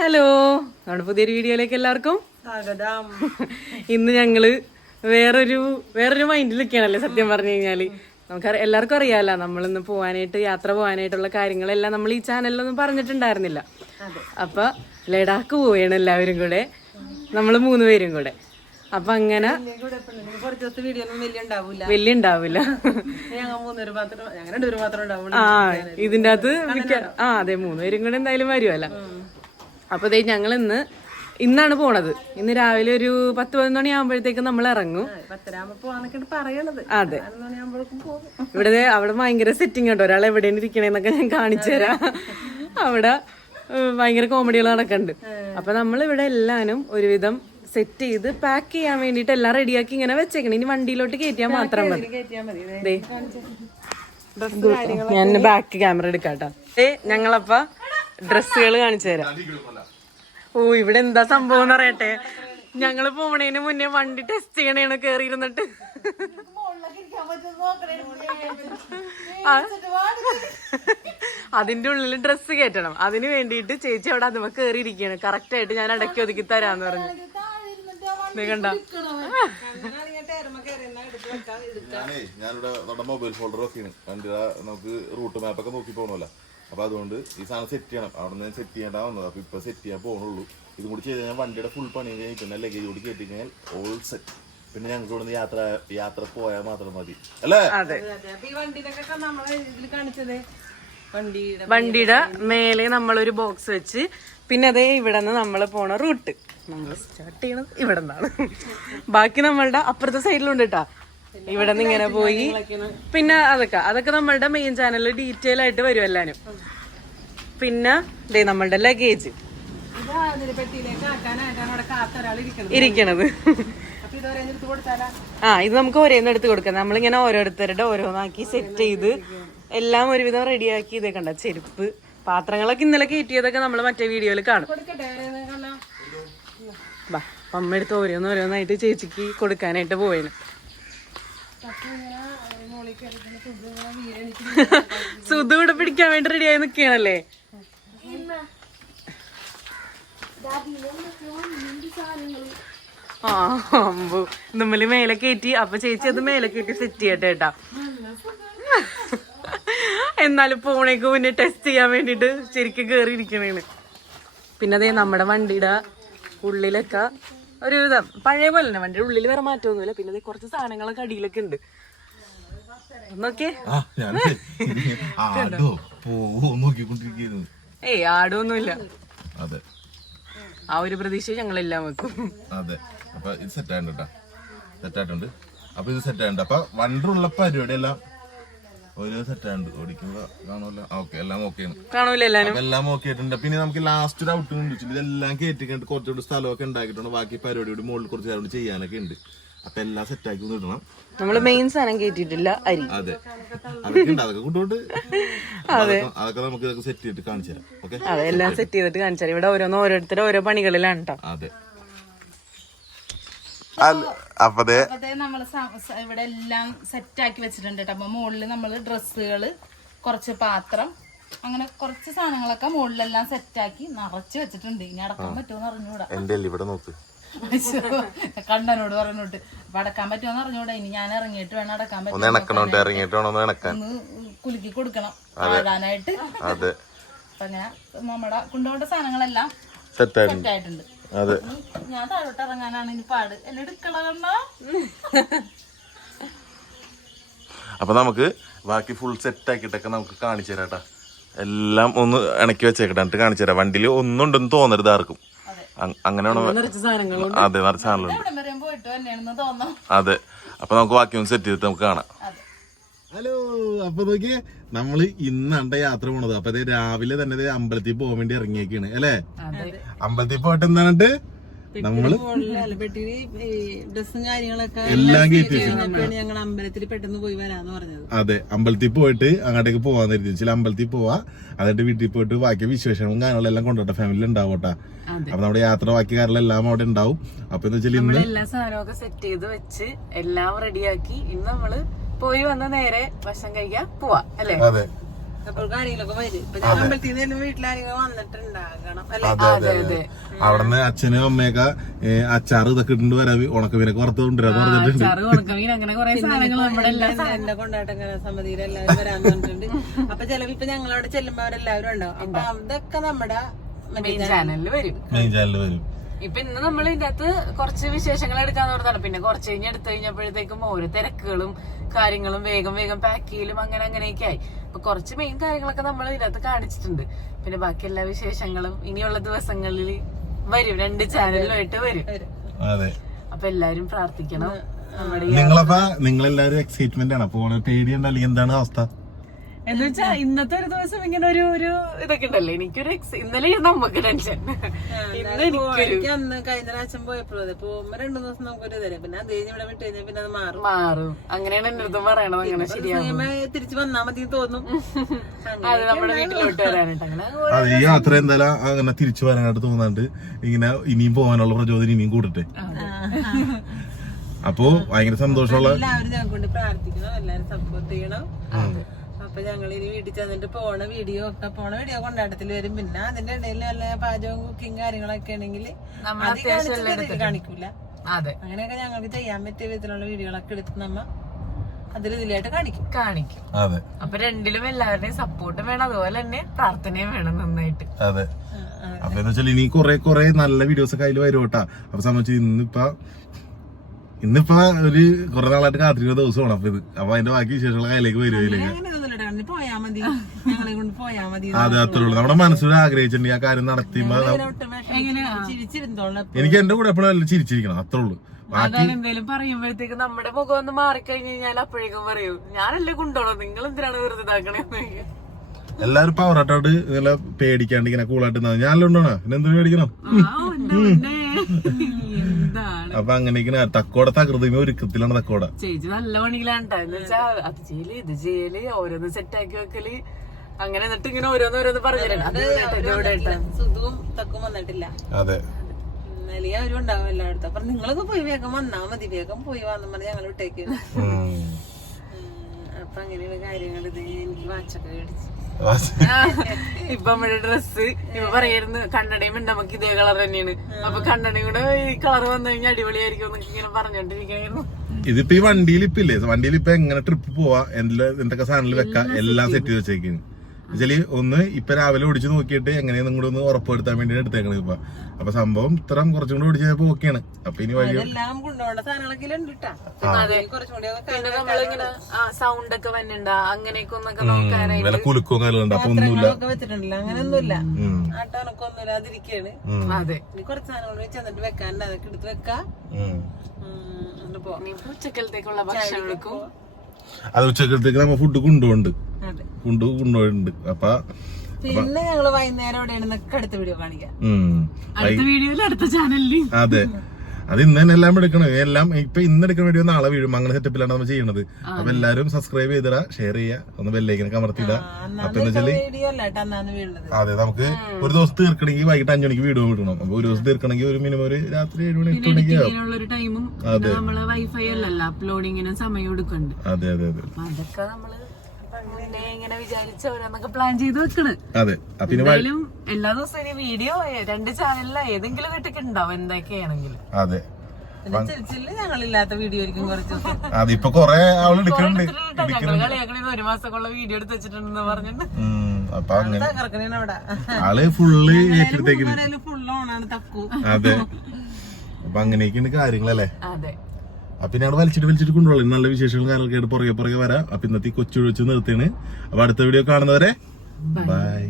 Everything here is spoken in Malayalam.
ഹലോ. നമ്മുടെ പുതിയൊരു വീഡിയോയിലേക്ക് എല്ലാവർക്കും സ്വാഗതം. ഇന്ന് ഞങ്ങൾ വേറൊരു വേറൊരു മൈൻഡിലൊക്കെയാണല്ലേ സത്യം പറഞ്ഞു കഴിഞ്ഞാൽ. നമുക്ക് എല്ലാവർക്കും അറിയാലോ നമ്മളിന്ന് പോവാനായിട്ട് യാത്ര പോവാനായിട്ടുള്ള കാര്യങ്ങളെല്ലാം നമ്മൾ ഈ ചാനലിലൊന്നും പറഞ്ഞിട്ടുണ്ടായിരുന്നില്ല. അപ്പൊ ലഡാക്ക് പോവുകയാണ് എല്ലാവരും കൂടെ. നമ്മൾ മൂന്ന് പേരും കൂടെ. അപ്പൊ അങ്ങനെ വലിയ ഉണ്ടാവൂല. വലിയ ഉണ്ടാവില്ല മൂന്നുപേര് ആ ഇതിന്റെ അകത്ത് മിക്ക ആ അതെ മൂന്ന് പേരും കൂടെ എന്തായാലും വരുമല്ല അപ്പൊ ദേ ഞങ്ങൾ ഇന്ന് ഇന്നാണ് പോണത്. ഇന്ന് രാവിലെ ഒരു പത്ത് പതിനൊന്ന് മണി ആകുമ്പോഴത്തേക്ക് നമ്മൾ ഇറങ്ങും. അതെ. ഇവിടെ അവിടെ ഭയങ്കര സെറ്റിംഗ് ഉണ്ട്. ഒരാൾ എവിടെയാണ് ഇരിക്കണേന്നൊക്കെ ഞാൻ കാണിച്ചു തരാം. അവിടെ ഭയങ്കര കോമഡികൾ നടക്കുന്നുണ്ട്. അപ്പൊ നമ്മൾ ഇവിടെ എല്ലാനും ഒരുവിധം സെറ്റ് ചെയ്ത് പാക്ക് ചെയ്യാൻ വേണ്ടിട്ട് എല്ലാം റെഡിയാക്കി ഇങ്ങനെ വെച്ചേക്കണം. ഇനി വണ്ടിയിലോട്ട് കയറ്റിയാൽ മാത്രം മതി. ഞാൻ ബാക്ക് ക്യാമറ എടുക്കാട്ടോ. ഏ ഞങ്ങളപ്പ ഡ്രസ്സുകൾ കാണിച്ചു തരാം. ഓ ഇവിടെ എന്താ സംഭവം എന്ന് അറിയട്ടെ? ഞങ്ങൾ പോണേന് മുന്നേ വണ്ടി ടെസ്റ്റ് ചെയ്യണേണ് കേറി ഇരുന്നിട്ട്. അതിന്റെ ഉള്ളിൽ ഡ്രസ്സ് കയറ്റണം അതിന് വേണ്ടിയിട്ട് ചേച്ചി അവിടെ അതുമ്മ കേറി ഇരിക്കുകയാണ് കറക്റ്റ് ആയിട്ട് ഞാൻ ഇടയ്ക്ക് ഒതുക്കി തരാന്ന് പറഞ്ഞു. ഞാനിവിടെ നമ്മുടെ മൊബൈൽ ഫോൾഡർ ഒക്കെയാണ് വണ്ടിയുടെ നമുക്ക് റൂട്ട് മാപ്പൊക്കെ നോക്കി പോകണമല്ലോ അപ്പൊ അതുകൊണ്ട് ഈ സാധനം സെറ്റ് ചെയ്യണം. അവിടെ നിന്ന് സെറ്റ് ചെയ്യേണ്ട വന്നത്. അപ്പൊ ഇപ്പൊ സെറ്റ് ചെയ്യാൻ പോകുന്നുള്ളൂ ഇതും കൂടി ചെയ്ത് കഴിഞ്ഞാൽ വണ്ടിയുടെ ഫുൾ പണി കഴിഞ്ഞാൽ ലഗേജ് കൂടി കയറ്റി കഴിഞ്ഞാൽ ഓൾ സെറ്റ് പിന്നെ ഞങ്ങൾക്ക് ഇവിടെ നിന്ന് യാത്ര യാത്ര പോയാൽ മാത്രം മതി. അല്ലേ? വണ്ടിയുടെ മേലെ നമ്മളൊരു ബോക്സ് വെച്ച് പിന്നെ അതേ ഇവിടെ നിന്ന് നമ്മൾ പോണ റൂട്ട് നമ്മൾ സ്റ്റാർട്ട് ചെയ്യണത് ഇവിടെ നിന്നാണ് ബാക്കി നമ്മളുടെ അപ്പുറത്തെ സൈഡിലുണ്ട് കേട്ടാ ഇവിടെ നിന്ന് ഇങ്ങനെ പോയി. പിന്നെ അതൊക്കെ അതൊക്കെ നമ്മളുടെ മെയിൻ ചാനലിൽ ഡീറ്റെയിൽ ആയിട്ട് വരും എല്ലാരും. പിന്നെ ദേ നമ്മളുടെ ലഗേജ് ഇരിക്കണത്. ആ ഇത് നമുക്ക് ഒരേന്ന് എടുത്ത് കൊടുക്കാം. നമ്മളിങ്ങനെ ഓരോരുത്തരുടെ ഓരോന്നാക്കി സെറ്റ് ചെയ്ത് എല്ലാം ഒരുവിധം റെഡിയാക്കി ആക്കി ഇതേക്കണ്ട ചെരുപ്പ് പാത്രങ്ങളൊക്കെ ഇന്നലെ കയറ്റിയതൊക്കെ നമ്മൾ മറ്റേ വീഡിയോയിൽ കാണും. അമ്മ എടുത്ത് ഓരോന്ന് ഓരോന്നായിട്ട് ചേച്ചിക്ക് കൊടുക്കാനായിട്ട് പോയേന് അപ്പൊ ഇങ്ങനെ മോളിൽ കയറിക്കുന്ന ഫുഡ് ഇങ്ങനെ വീരെനിക്ക് സുധു ഇവിടെ പിടിക്കാൻ വേണ്ടി റെഡിയായി നിൽക്കുകയാണല്ലേ? ആ അമ്പു. നമ്മൾ മേലെ കയറ്റി അപ്പൊ ചേച്ചി അത് മേലെ കയറ്റി സെറ്റ് ചെയ്യട്ടെ കേട്ടാ. എന്നാലും പോണേക്ക് മുന്നേ ടെസ്റ്റ് ചെയ്യാൻ വേണ്ടിട്ട് ശരിക്കും കേറി ഇരിക്കണേണ് പിന്നെ അതേ നമ്മുടെ വണ്ടിയുടെ ഉള്ളിലൊക്കെ ഒരു വിധം പഴയ പോലെ തന്നെ വണ്ടിയുടെ ഉള്ളിൽ വേറെ മാറ്റമൊന്നുമില്ല പിന്നെ കുറച്ച് സാധനങ്ങളൊക്കെ അടിയിലൊക്കെ ഉണ്ട്. നോക്കിയേ. ഏയ് ആടൊന്നുമില്ല. അതെ. ആ ഒരു പ്രതീക്ഷ ഞങ്ങളെല്ലാം വെക്കും. അതെ. അപ്പൊ ഇത് സെറ്റ് ആയിട്ടുണ്ട് സെറ്റ് ആയിട്ടുണ്ട്. അപ്പൊ ഇത് സെറ്റ് ആയിട്ടുണ്ട്. അപ്പൊ വണ്ടറുള്ള പരിപാടി എല്ലാം ഒരു ഓടിക്കുമ്പോ ഓക്കെ എല്ലാം ഓക്കെയാണ് കാണൂല എല്ലാരും? അപ്പൊ എല്ലാം ഓക്കെ ആയിട്ടുണ്ട്. പിന്നെ നമുക്ക് ലാസ്റ്റ് ഒരു ഔട്ട് ഉണ്ട് ഇതെല്ലാം കയറ്റിക്കണ്ട് കുറച്ചുകൂടി സ്ഥലമൊക്കെ ഉണ്ടാക്കിയിട്ടുണ്ട്. ബാക്കി പരിപാടി കൂടി മുകളിൽ കുറച്ച് കാര്യം ചെയ്യാനൊക്കെ ഉണ്ട്. അപ്പൊ എല്ലാം സെറ്റ് ആക്കി ഒന്ന് ഇടണം. നമ്മൾ മെയിൻ സാധനം കേട്ടിട്ടില്ല അരി. അതെ. അതൊക്കെ ഉണ്ട്. അതൊക്കെ കൊണ്ടുപോയിട്ട് അതൊക്കെ നമുക്ക് ഇതൊക്കെ സെറ്റ് ചെയ്തിട്ട് കാണിച്ചു തരാം. ഓക്കെ അതെ എല്ലാം സെറ്റ് ചെയ്തിട്ട് കാണിച്ചാൽ ഇവിടെ ഓരോന്ന് ഓരോരുത്തരും ഓരോ പണികളിലാണ് കേട്ടോ അതെ. അപ്പതേ നമ്മൾ ഇവിടെ എല്ലാം സെറ്റ് ആക്കി വെച്ചിട്ടുണ്ട് കേട്ടോ. അപ്പൊ മുകളിൽ നമ്മൾ ഡ്രസ്സുകൾ കുറച്ച് പാത്രം അങ്ങനെ കുറച്ച് സാധനങ്ങളൊക്കെ മുകളിലെല്ലാം സെറ്റ് ആക്കി നിറച്ച് വെച്ചിട്ടുണ്ട്. ഇനി അടക്കാൻ പറ്റുമോ അറിഞ്ഞൂടാ എന്റെ ഇവിടെ നോക്ക്. കണ്ടനോട് പറഞ്ഞോട്ട്. അപ്പൊ അടക്കാൻ പറ്റുമോ അറിഞ്ഞൂടാ ഇനി ഞാൻ ഇറങ്ങിയിട്ട് വേണം അടക്കാൻ പറ്റും കുലുക്കി കൊടുക്കണം ആടാനായിട്ട് അപ്പൊ ഞാൻ നമ്മുടെ കൊണ്ടുപോകേണ്ട സാധനങ്ങളെല്ലാം സെറ്റ് ആയിട്ടുണ്ട്. സെറ്റ് ആയിട്ടുണ്ട്. അതെ. ഞാൻ താഴോട്ട് ഇറങ്ങാനാണ് ഇനി പാട്. എന്നെ എടുക്കണ അപ്പൊ നമുക്ക് ബാക്കി ഫുൾ സെറ്റ് ആക്കിയിട്ടൊക്കെ നമുക്ക് കാണിച്ചു തരാട്ടാ എല്ലാം ഒന്ന് ഇണക്കി വെച്ചേക്കട്ടെ. എന്നിട്ട് കാണിച്ചു തരാം. വണ്ടിയിൽ ഒന്നും ഉണ്ടെന്ന് തോന്നരുത് ആർക്കും. അങ്- അങ്ങനെയാണോ? അതെ നിറച്ച സാധനങ്ങളുണ്ട്. അതെ. അപ്പൊ നമുക്ക് ബാക്കി ഒന്ന് സെറ്റ് ചെയ്തിട്ട് നമുക്ക് കാണാം. ഹലോ അപ്പൊ നോക്കിയേ നമ്മൾ ഇന്നണ്ട യാത്ര പോണത്. അപ്പൊ രാവിലെ തന്നെ അമ്പലത്തിൽ പോകാൻ വേണ്ടി ഇറങ്ങിയേക്കാണ് അല്ലേ? അമ്പലത്തിൽ പോയിട്ട് എന്താണിട്ട്? നമ്മൾ എല്ലാം കയറ്റി ഞങ്ങൾ അമ്പലത്തിൽ പെട്ടെന്ന് പോയി വരാന്ന് പറഞ്ഞത്. അതെ അമ്പലത്തിൽ പോയിട്ട് അങ്ങോട്ടേക്ക് പോവാന്ന് കരുതി. ചില അമ്പലത്തിൽ പോവാ എന്നിട്ട് വീട്ടിൽ പോയിട്ട് ബാക്കി വിശേഷങ്ങളും കാര്യങ്ങളും എല്ലാം കൊണ്ടോട്ടെ ഫാമിലി ഉണ്ടാവട്ടെ അപ്പൊ നമ്മുടെ യാത്ര ബാക്കി കാര്യങ്ങളെല്ലാം അവിടെ ഉണ്ടാവും. അപ്പൊ എന്ന് വെച്ചാൽ ഇന്ന് എല്ലാ സാധനമൊക്കെ സെറ്റ് ചെയ്ത് വെച്ച് എല്ലാം റെഡിയാക്കി ഇന്ന് നമ്മൾ പോയി വന്ന നേരെ ഭക്ഷണം കഴിക്കാൻ പോവാ അല്ലേ? അതെ. അവിടുന്ന് അച്ഛനും അമ്മയൊക്കെ അച്ചാർ അച്ചാറ് ഇതൊക്കെ ഇട്ടുണ്ട് വരാവി ഉണക്കമീനൊക്കെ വറുത്ത് കൊണ്ടുവരാന്ന് പറഞ്ഞിട്ടുണ്ട്. വരാൻ അപ്പൊ ചിലവ് ഇപ്പൊ ഞങ്ങളവിടെ ചെല്ലുമ്പോ അവരെല്ലാവരും ഉണ്ടാവും. അപ്പൊ അതൊക്കെ നമ്മുടെ മെയിൻ ചാനലിൽ വരും. മെയിൻ ചാനലിൽ വരും. ഇപ്പൊ ഇന്ന് നമ്മൾ ഇതിന്റെ അകത്ത് കുറച്ച് വിശേഷങ്ങൾ എടുക്കാന്ന് പറഞ്ഞതാണ് പിന്നെ കുറച്ച് കഴിഞ്ഞ് എടുത്തു കഴിഞ്ഞപ്പോഴത്തേക്കും ഓരോ തിരക്കുകളും കാര്യങ്ങളും വേഗം വേഗം പാക്ക് ചെയ്യലും അങ്ങനെ അങ്ങനെയൊക്കെ ആയി. അപ്പൊ കുറച്ച് മെയിൻ കാര്യങ്ങളൊക്കെ നമ്മൾ ഇതിനകത്ത് കാണിച്ചിട്ടുണ്ട്. പിന്നെ ബാക്കി എല്ലാ വിശേഷങ്ങളും ഇനിയുള്ള ദിവസങ്ങളിൽ വരും. രണ്ട് ചാനലിലുമായിട്ട് വരും. അതെ. അപ്പൊ എല്ലാരും പ്രാർത്ഥിക്കണം. നിങ്ങളപ്പ നിങ്ങളെല്ലാരും എക്സൈറ്റ്മെന്റ് ആണ്. പോണ പേടിയുണ്ട് അല്ലെങ്കിൽ എന്താണ് അവസ്ഥ? എന്ന് വെച്ചാ ഇന്നത്തെ ഒരു ദിവസം ഇങ്ങനെ ഒരു ഒരു ഇതൊക്കെ ഉണ്ടല്ലോ. എനിക്കൊരു ഇന്നലെ നമുക്ക് ടെൻഷൻ ഇന്ന് എനിക്ക് അന്ന് കഴിഞ്ഞ പ്രാവശ്യം പോയപ്പോഴും അതെ. പോകുമ്പോ രണ്ടു ദിവസം നമുക്കൊരു തരാം പിന്നെ അത് കഴിഞ്ഞ് ഇവിടെ വിട്ട് കഴിഞ്ഞാൽ പിന്നെ അത് മാറും. മാറും. അങ്ങനെയാണ് എന്റെ അടുത്തും പറയണത്. അങ്ങനെ തിരിച്ചു വന്നാ മതി എന്ന് തോന്നും. അത് നമ്മുടെ വീട്ടിലോട്ട് വരാനായിട്ട് അങ്ങനെ ഈ യാത്ര എന്തായാലും അങ്ങനെ തിരിച്ചു വരാനായിട്ട് തോന്നാണ്ട് ഇങ്ങനെ ഇനിയും പോകാനുള്ള പ്രചോദനം ഇനിയും കൂടട്ടെ. അപ്പോ ഭയങ്കര സന്തോഷമുള്ള എല്ലാവരും ഞാൻ കൊണ്ട് പ്രാർത്ഥിക്കണം. എല്ലാവരും സപ്പോർട്ട് ചെയ്യണം. അപ്പൊ ഞങ്ങൾ ഇനി വീട്ടിൽ ചെന്നിട്ട് പോണ വീഡിയോ ഒക്കെ പോണ വീഡിയോ കൊണ്ടാട്ടത്തിൽ വരും. പിന്നെ അതിന്റെ ഇടയിൽ വല്ല പാചകവും കുക്കിംഗ് കാര്യങ്ങളൊക്കെ ആണെങ്കിൽ കാണിക്കൂല. അതെ. അങ്ങനെയൊക്കെ ഞങ്ങൾക്ക് ചെയ്യാൻ പറ്റിയ വിധത്തിലുള്ള വീഡിയോകളൊക്കെ എടുത്ത് നമ്മ അതിലിതിലായിട്ട് കാണിക്കും. കാണിക്കും. അതെ. അപ്പൊ രണ്ടിലും എല്ലാവരുടെയും സപ്പോർട്ട് വേണം. അതുപോലെ തന്നെ പ്രാർത്ഥനയും വേണം നന്നായിട്ട്. അതെ. അപ്പൊ എന്ന് വെച്ചാൽ ഇനി കുറെ കുറെ നല്ല വീഡിയോസ് ഒക്കെ അതിൽ വരും കേട്ടാ. അപ്പൊ സംബന്ധിച്ച് ഇന്നിപ്പ ഇന്നിപ്പോ ഒരു കുറെ നാളായിട്ട് കാത്തിരിക്കുന്ന ദിവസമാണ്. അപ്പൊ ഇത് അപ്പൊ അതിന്റെ ബാക്കി വിശേഷങ്ങൾ കയ്യിലേക്ക് വരും അതിലേക്ക്. അങ്ങനെ ഇതൊന്നുമില്ല മതി. ഞങ്ങളെ കൊണ്ട് പോയാ മതി അതെ അത്രേ ഉള്ളൂ. നമ്മുടെ മനസ്സിലൂടെ ആഗ്രഹിച്ചിട്ടുണ്ട് ആ കാര്യം നടത്തിയുമ്പോ എനിക്ക് എന്റെ കൂടെ എപ്പോഴും ചിരിച്ചിരിക്കണം അത്രേ ഉള്ളൂ. എന്തേലും പറയുമ്പോഴത്തേക്ക് നമ്മുടെ മുഖം ഒന്ന് മാറിക്കഴിഞ്ഞു കഴിഞ്ഞാൽ അപ്പോഴേക്കും പറയൂ ഞാനല്ലേ കൊണ്ടോളൂ നിങ്ങൾ എന്തിനാണ് വെറുതെ ഇതാക്കണേ എല്ലാരും പവറായിട്ടോട്ട് ഇങ്ങനെ പേടിക്കാണ്ട് ഇങ്ങനെ കൂളായിട്ട് ഞാനല്ലേ ഞാനെല്ലാം ഉണ്ടോ പിന്നെ എന്തിനു പേടിക്കണം? അപ്പൊ അങ്ങനെയൊക്കെ തക്കോട തകൃതിമ ഒരുക്കത്തിലാണ് തക്കോട. ചേച്ചി നല്ല പണിയിലാണ് എന്ന് വെച്ചാ അത് ചെയ്യൽ ഇത് ചെയ്യൽ ഓരോന്ന് സെറ്റാക്കി വെക്കൽ. അങ്ങനെ എന്നിട്ട് ഇങ്ങനെ ഓരോന്ന് ഓരോന്ന് പറഞ്ഞു. സുഖവും തക്കും വന്നിട്ടില്ല. അതെ. എന്നാലേ അവരും ഉണ്ടാവും എല്ലായിടത്തും. അപ്പൊ നിങ്ങളൊക്കെ പോയി വേഗം വന്നാ മതി. വേഗം പോയി വന്നു പറഞ്ഞ് ഞങ്ങൾ വിട്ടേക്ക്. അപ്പൊ അങ്ങനെയുള്ള കാര്യങ്ങൾ ഇത് എനിക്ക് വാച്ചൊക്കെ മേടിച്ചു. ഇപ്പൊ നമ്മുടെ ഡ്രസ്സ് ഇപ്പൊ പറയായിരുന്നു കണ്ണടയും നമുക്ക് ഇതേ കളർ തന്നെയാണ്. അപ്പൊ കണ്ണടയും കൂടെ ഈ കളർ വന്നു കഴിഞ്ഞാൽ അടിപൊളിയായിരിക്കും എന്നൊക്കെ ഇങ്ങനെ പറഞ്ഞോണ്ടിരിക്കണായിരുന്നു ഇതിപ്പോ ഈ വണ്ടിയിൽ ഇപ്പില്ലേ വണ്ടിയിൽ ഇപ്പൊ എങ്ങനെ ട്രിപ്പ് പോവാ? എന്തൊക്കെ സാധനങ്ങൾ വെക്കാം? എല്ലാം സെറ്റ് ചെയ്ത് വെച്ചേക്കുന്നു വെച്ചാൽ ഒന്ന് ഇപ്പൊ രാവിലെ ഓടിച്ച് നോക്കിയിട്ട് എങ്ങനെയാണെന്നും കൂടെ ഒന്ന് ഉറപ്പെടുത്താൻ വേണ്ടിയാണ് എടുത്തേക്കണത് ഇപ്പൊ. അപ്പൊ സംഭവം ഇത്രയും കുറച്ചും കൂടെ ഓടിച്ച് കഴിഞ്ഞപ്പോ ഓക്കെയാണ് അപ്പൊ ഇനി വഴി സൗണ്ട് ഒക്കെ വന്നിണ്ടാ? അങ്ങനെയൊക്കെ ഒന്നൊക്കെ വില കുലുക്കോ കാര്യങ്ങളുണ്ട്. അപ്പൊ ഒന്നുമില്ല. വെച്ചിട്ടുണ്ടല്ലോ. അങ്ങനെയൊന്നുമില്ല. ഉം. ആട്ടോനൊക്കെ ഒന്നുമില്ല അതിരിക്കാണ് അതെ. ഇനി കുറച്ച് സാധനങ്ങൾ വെച്ച് എന്നിട്ട് വെക്കാണ്ട് അതൊക്കെ എടുത്ത് വെക്കാം. ഉച്ചക്കലത്തേക്കുള്ള ഭക്ഷണങ്ങൾക്കും അത് ഉച്ചക്കലത്തേക്ക് നമ്മ ഫുഡ് കൊണ്ടുപോകുന്നുണ്ട് അതെ ഫുഡ് കൊണ്ടുപോയിട്ടുണ്ട്. അപ്പൊ പിന്നെ ഞങ്ങൾ വൈകുന്നേരം എവിടെയാണെന്നൊക്കെ അടുത്ത വീഡിയോ കാണിക്കാം. അടുത്ത വീഡിയോയിൽ അടുത്ത ചാനലിൽ അതെ. അത് ഇന്ന് തന്നെ എല്ലാം എടുക്കണം. എല്ലാം ഇപ്പൊ ഇന്ന് എടുക്കുന്ന വീഡിയോ നാളെ വീഴും. അങ്ങനെ സെറ്റപ്പിലാണ് നമ്മൾ ചെയ്യുന്നത് അപ്പൊ എല്ലാരും സബ്സ്ക്രൈബ് ചെയ്തിടാ ഷെയർ ചെയ്യാ. ഒന്ന് ബെല്ലേക്കിനെ കമർത്തിടാ അപ്പൊ അതെ നമുക്ക് ഒരു ദിവസം തീർക്കണമെങ്കിൽ വൈകിട്ട് അഞ്ചു മണിക്ക് വീഡിയോ വിടണം അപ്പൊ ഒരു ദിവസം തീർക്കണമെങ്കിൽ ഒരു മിനിമം ഒരു രാത്രി ഏഴ് മണി എട്ട് മണിക്ക് അതെ. വൈഫൈ അല്ലല്ലോ അപ്ലോഡിങ്ങിന് സമയം എടുക്കുന്നുണ്ട് അതെ അതെ അതെ. അതൊക്കെ നമ്മൾ ഇങ്ങനെ വിചാരിച്ച ഓരോന്നൊക്കെ പ്ലാൻ ചെയ്ത് വെക്കണ്. അതെ. എന്തായാലും എല്ലാ ദിവസവും ഇനി വീഡിയോ രണ്ട് ചാനലിലെ ഏതെങ്കിലും കിട്ടൊക്കെ ഉണ്ടാവും എന്തൊക്കെയാണെങ്കിലും. അതെ. ഞങ്ങളില്ലാത്ത വീഡിയോ ആയിരിക്കും കുറച്ച് ദിവസം. അതിപ്പോ കൊറേ ആൾ എടുക്കുന്നുണ്ട്. ഒരു വീഡിയോ എടുത്ത് വെച്ചിട്ടുണ്ടെന്ന് പറഞ്ഞിട്ട്. ഉം അപ്പൊ അങ്ങനെ. ആൾ ഫുള്ള് ഓണാണ് തക്കു. അതെ. അപ്പൊ അങ്ങനെയൊക്കെയാണ് കാര്യങ്ങളല്ലേ? അതെ. അപ്പൊ ഞങ്ങൾ വലിച്ചിട്ട് വലിച്ചിട്ട് കൊണ്ടുപോകും നല്ല വിശേഷങ്ങൾ കാര്യങ്ങളൊക്കെ ആയിട്ട് പുറകെ പുറകെ വരാം. അപ്പൊ ഇന്നത്തെ കൊച്ചു ഒഴിച്ച് നിർത്തിയാണ്. അപ്പൊ അടുത്ത വീഡിയോ കാണുന്നവരെ ബൈ